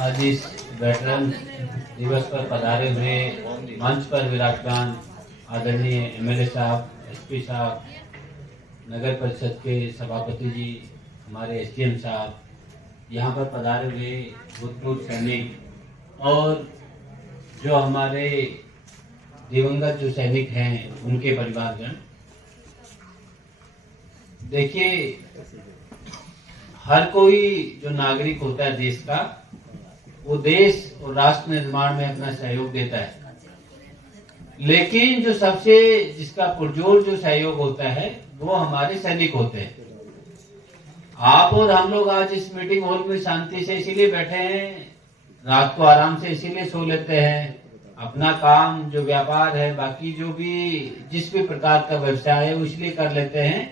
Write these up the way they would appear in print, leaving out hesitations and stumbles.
आज इस वेटरन दिवस पर पधारे हुए मंच पर विराजमान आदरणीय एमएलए साहब, एसपी साहब, नगर परिषद के सभापति जी, हमारे एसडीएम साहब, यहाँ पर पधारे हुए भूतपूर्व सैनिक और जो हमारे दिवंगत जो सैनिक हैं उनके परिवारजन। देखिए, हर कोई जो नागरिक होता है देश का, वो देश और राष्ट्र निर्माण में अपना सहयोग देता है, लेकिन जो सबसे जिसका पुरजोर जो सहयोग होता है वो हमारे सैनिक होते हैं। आप और हम लोग आज इस मीटिंग हॉल में शांति से इसीलिए बैठे हैं, रात को आराम से इसीलिए सो लेते हैं, अपना काम जो व्यापार है, बाकी जो भी जिस भी प्रकार का व्यवसाय है वो इसलिए कर लेते हैं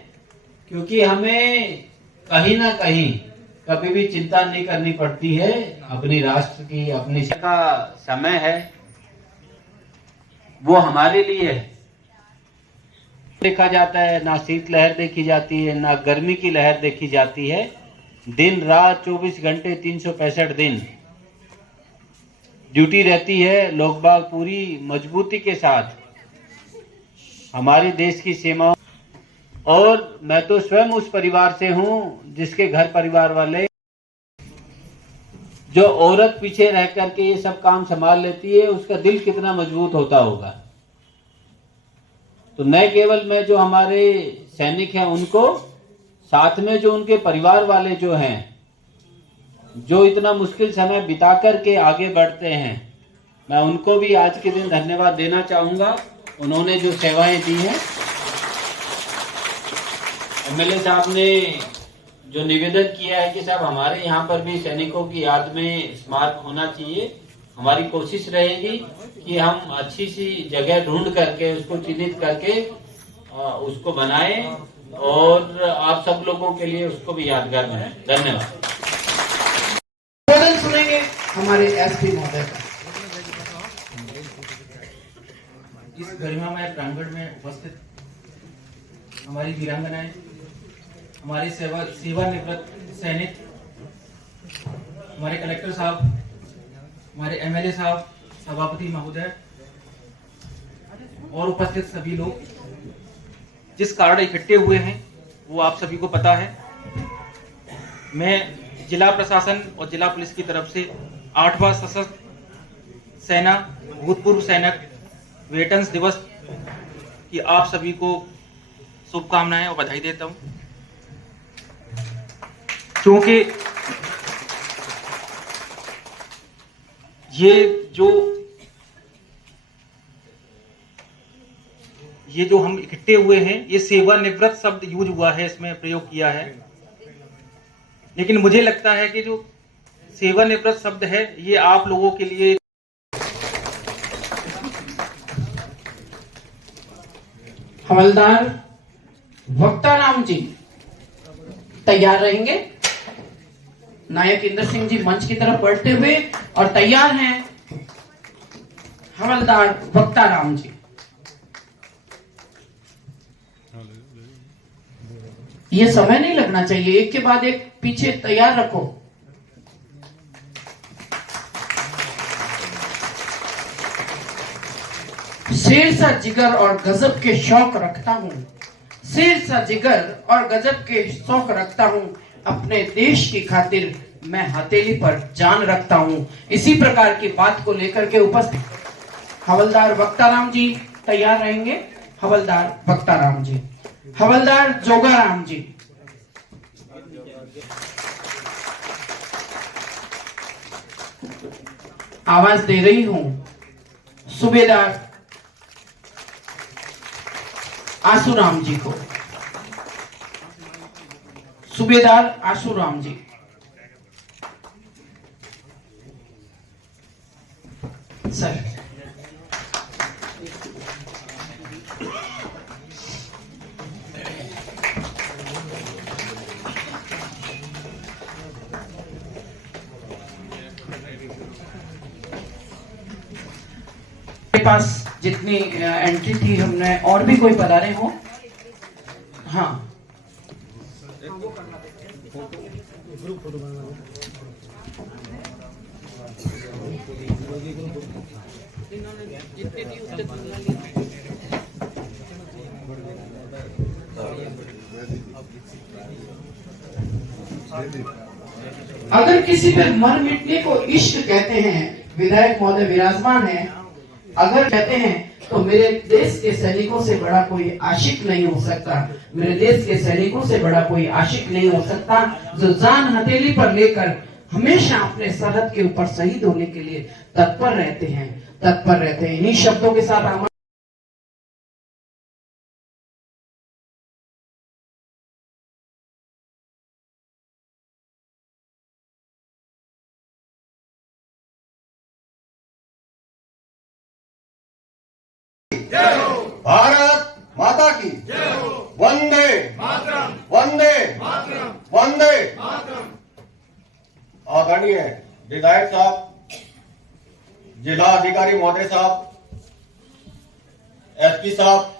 क्योंकि हमें कहीं ना कहीं कभी भी चिंता नहीं करनी पड़ती है। अपनी राष्ट्र की अपनी का समय है वो हमारे लिए है। देखा जाता है ना शीत लहर देखी जाती है, ना गर्मी की लहर देखी जाती है। दिन रात 24 घंटे 365 दिन ड्यूटी रहती है। लोग बाग पूरी मजबूती के साथ हमारे देश की सीमाओं, और मैं तो स्वयं उस परिवार से हूं जिसके घर परिवार वाले, जो औरत पीछे रह करके ये सब काम संभाल लेती है, उसका दिल कितना मजबूत होता होगा। तो न केवल मैं जो हमारे सैनिक हैं उनको, साथ में जो उनके परिवार वाले जो हैं, जो इतना मुश्किल समय बिता करके आगे बढ़ते हैं, मैं उनको भी आज के दिन धन्यवाद देना चाहूंगा। उन्होंने जो सेवाएं दी हैं, एमएलए साहब ने जो निवेदन किया है कि साहब हमारे यहाँ पर भी सैनिकों की याद में स्मारक होना चाहिए। हमारी कोशिश रहेगी कि हम अच्छी सी जगह ढूंढ करके उसको चिन्हित करके उसको बनाएं और आप सब लोगों के लिए उसको भी यादगार बनाएं। धन्यवाद। सुनेंगे हमारे एसपी महोदय का। इस गरिमामय प्रांगण में उपस्थित हमारी वीरांगनाएं, हमारे सेवानिवृत्त सैनिक, हमारे कलेक्टर साहब, हमारे एमएलए साहब, सभापति महोदय और उपस्थित सभी लोग, जिस कारण इकट्ठे हुए हैं वो आप सभी को पता है। मैं जिला प्रशासन और जिला पुलिस की तरफ से 8वां सशस्त्र सेना भूतपूर्व सैनिक वेटरन्स दिवस की आप सभी को शुभकामनाएं और बधाई देता हूं। क्योंकि ये जो हम इकट्ठे हुए हैं, ये सेवानिवृत्त शब्द यूज हुआ है, इसमें प्रयोग किया है, लेकिन मुझे लगता है कि जो सेवानिवृत्त शब्द है ये आप लोगों के लिए हवलदार वक्ताराम जी तैयार रहेंगे। नायक इंद्र सिंह जी मंच की तरफ बढ़ते हुए और तैयार हैं हवलदार वक्ताराम जी। ये समय नहीं लगना चाहिए, एक के बाद एक पीछे तैयार रखो। शेर सा जिगर और गजब के शौक रखता हूं, शेर सा जिगर और गजब के शौक रखता हूं, अपने देश की खातिर मैं हथेली पर जान रखता हूं। इसी प्रकार की बात को लेकर के उपस्थित हवलदार वक्ताराम जी तैयार रहेंगे। हवलदार वक्ताराम जी, हवलदार जोगाराम जी, आवाज दे रही हूं सूबेदार आशुराम जी को। सूबेदार आशुराम जी, सर। पास जितनी एंट्री थी, हमने और भी कोई पधारे हो? हाँ, ग्रुप फोटो अगर किसी पे मर मिटने को इश्क कहते हैं, विधायक महोदय विराजमान है, अगर कहते हैं तो मेरे देश के सैनिकों से बड़ा कोई आशिक नहीं हो सकता। मेरे देश के सैनिकों से बड़ा कोई आशिक नहीं हो सकता, जो जान हथेली पर लेकर हमेशा अपने सरहद के ऊपर शहीद होने के लिए तत्पर रहते हैं। इन्हीं शब्दों के साथ हम भारत माता की वंदे मातरम, वंदे मातरम, वंदे मातरम। आदरणीय विधायक साहब, जिला अधिकारी महोदय साहब, एसपी साहब,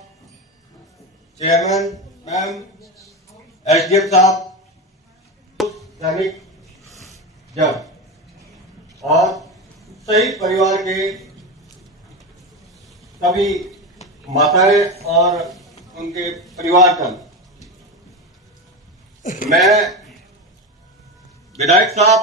चेयरमैन मैम, एसडीएम साहब, सैनिक जब और शहीद परिवार के सभी माताएं और उनके परिवारजन, मैं विधायक साहब